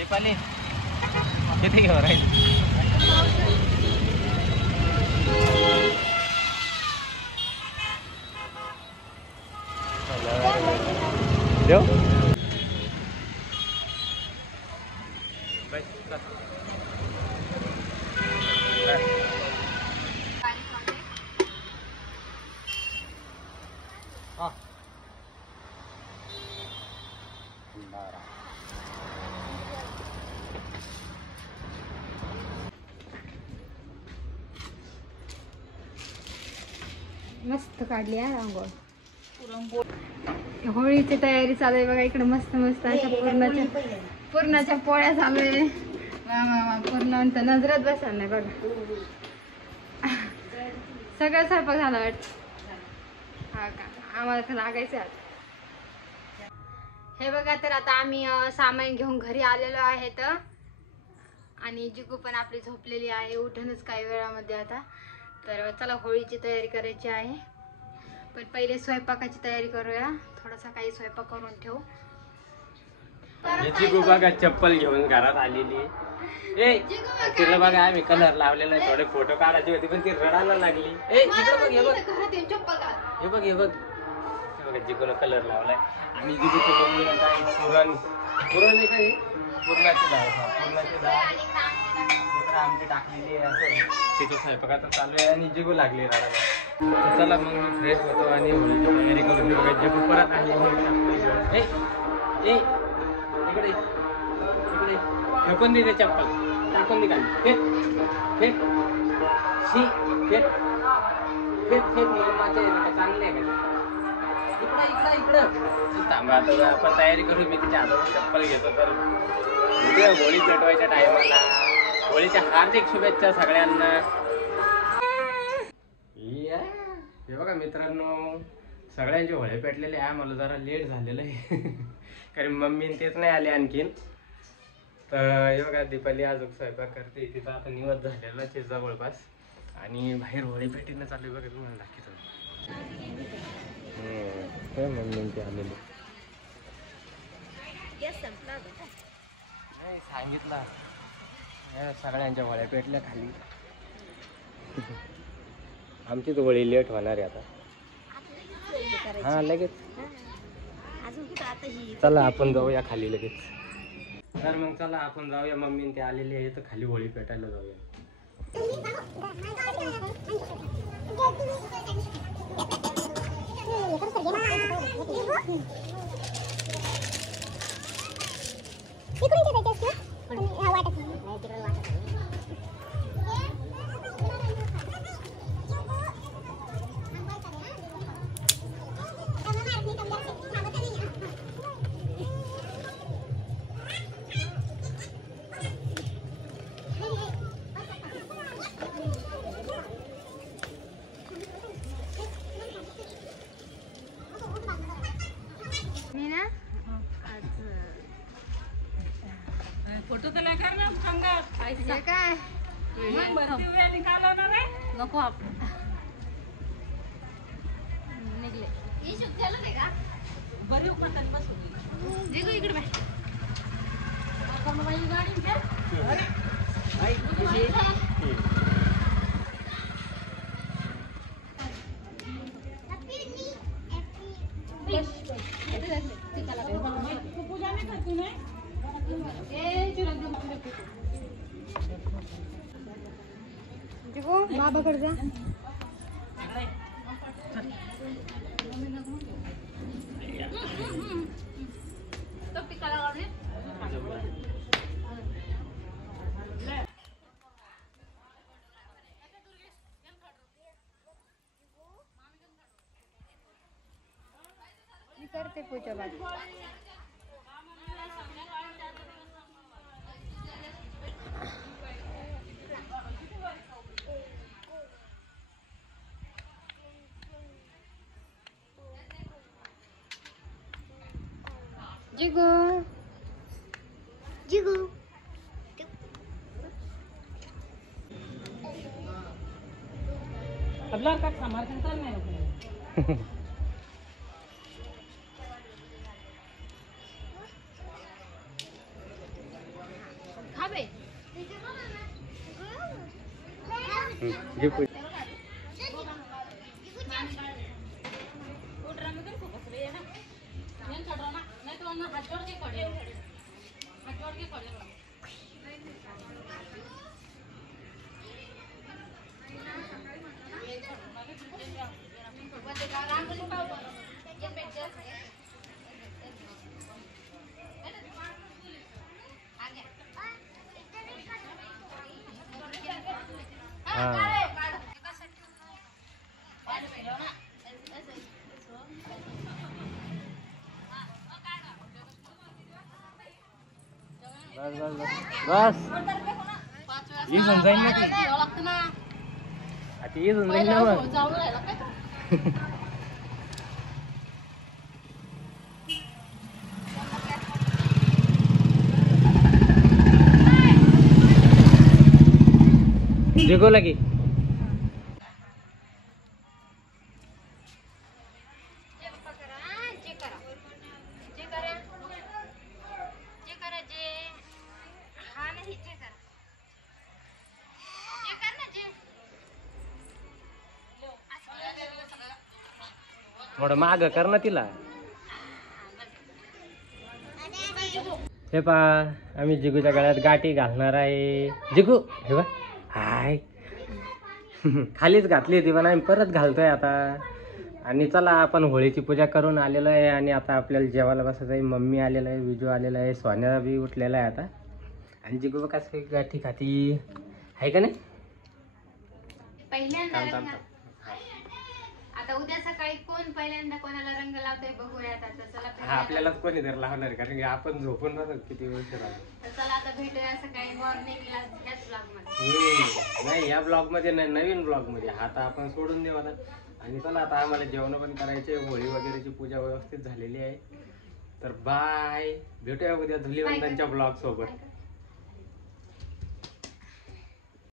दीपाली किती घेऊन राहील देव मस्त काढली हा रांगोळ. होळीची तयारी चालू आहे बघा इकडे. मस्त मस्त अशा पुरणाच्या पोळ्या चालू आहे. पूर्ण नजरात बसणार नाही बघा. सगळं स्वयंपाक झाला वाटत. हा का, आम्हाला तर लागायचं आज. हे बघा तर आता आम्ही सामान घेऊन घरी आलेलो आहेत आणि जिगू पण आपली झोपलेली आहे. उठूनच काही वेळामध्ये आता. तर चला होळीची तयारी करायची आहे. पण पहिले स्वयंपाकाची तयारी करूया. थोडासा काही स्वयंपाक करून ठेवू. जिगू बघा चप्पल घेऊन घरात आलेली. ए तिला बघा आम्ही कलर लावलेला आहे. थोडे फोटो काढायचे होते पण ती रडायला लागली. ए इकडे बघ, हे बघ, हे बघ, हे बघ, हे बघा जिगूला कलर लावलाय. आणि जिगूची मम्मी पुरण आहे का हे? पुरणाची डाळ आमची टाकलेली आहे. असं तिथं स्वयंपाकाचं चालू आहे आणि जिगू लागली रडायला. चला मग मी फ्रेश होतो आणि होळीची तयारी करून बघा. जिगू परत आली. ए इकडे इकडे फेकून दे ते चप्पल. फेकून दे खाली. फेक फेक शी फेक फेक फेक. मम्माच्या इथे चांगले आहे का? इकडं इकडं इकडं थांबा. आता आपण तयारी करू. मी तिच्या हातावर चप्पल घेतो. तर उद्या होळी पेटवायच्या टायमाला होळीच्या हार्दिक शुभेच्छा सगळ्यांना. हे बघा मित्रांनो, सगळ्यांचे होळे पेटलेले आहे. मला जरा लेट झालेलं आहे कारण मम्मी तेच नाही आले आणखीन. तर हे बघा दीपाली अजून स्वयंपाक करते. तिथं आता निवड झालेलाच आहे जवळपास. आणि बाहेर होळी पेटीनं चालू आहे बघा. तुम्हाला दाखवतो. मम्मी ते आलेले नाही सांगितलं. सगळ्यांच्या होळ्या पेटल्या खाली. आमची तर होळी लेट होणार आहे आता. हा लगेच. चला आपण जाऊया खाली लगेच. तर मग चला आपण जाऊया. मम्मी ते आलेले आहे तर खाली होळी पेटायला जाऊया. फोटो तर कर ना सांगा काय नको आपण निघले. बरी उकडताना बसू इकडे बाय. गाडी घ्या. पूजा नाही करते ना. बाबाकडे जा. मी करते पूजा बाई. जिगू जिगू आपला का समर्थन कर नाही नको. घे पूजा. हा बस इथून जाईल ना ती आता इथून जाईल ना मग. जिगोला की थोडं माग कर ना तिला. हे पा आम्ही जिगूच्या गळ्यात गाठी घालणार आहे. जिगू हे बा हाय खालीच घातली होती पण आम्ही परत घालतोय आता. आणि चला आपण होळीची पूजा करून आलेलो आहे आणि आता आपल्याला जेवायला बसायचं आहे. मम्मी आलेलं आहे, विजू आलेला आहे, सोन्या बी उठलेला आहे आता. आणि जिगू कसं गाठी खाती आहे का नाही. पहिल्यांदा आता उद्या सकाळी कोण पहिल्यांदा कोणाला रंग लावतोय बघूयात. आता चला हा आपल्यालाच कोणी तर लावणार कारण की आपण झोपून राहतो किती वर्ष राहतो. तर चला आता भेटूया सकाळी मॉर्निंगला ह्याच ब्लॉग मध्ये. नाही या ब्लॉग मध्ये नाही, नवीन ब्लॉग मध्ये. आता आपण सोडून देऊ आता. आणि चला आता आम्हाला जेवण पण करायचे. होळी वगैरेची पूजा व्यवस्थित झालेली आहे. तर बाय, भेटूया उद्या धुलीवंदनच्या ब्लॉग सोबत.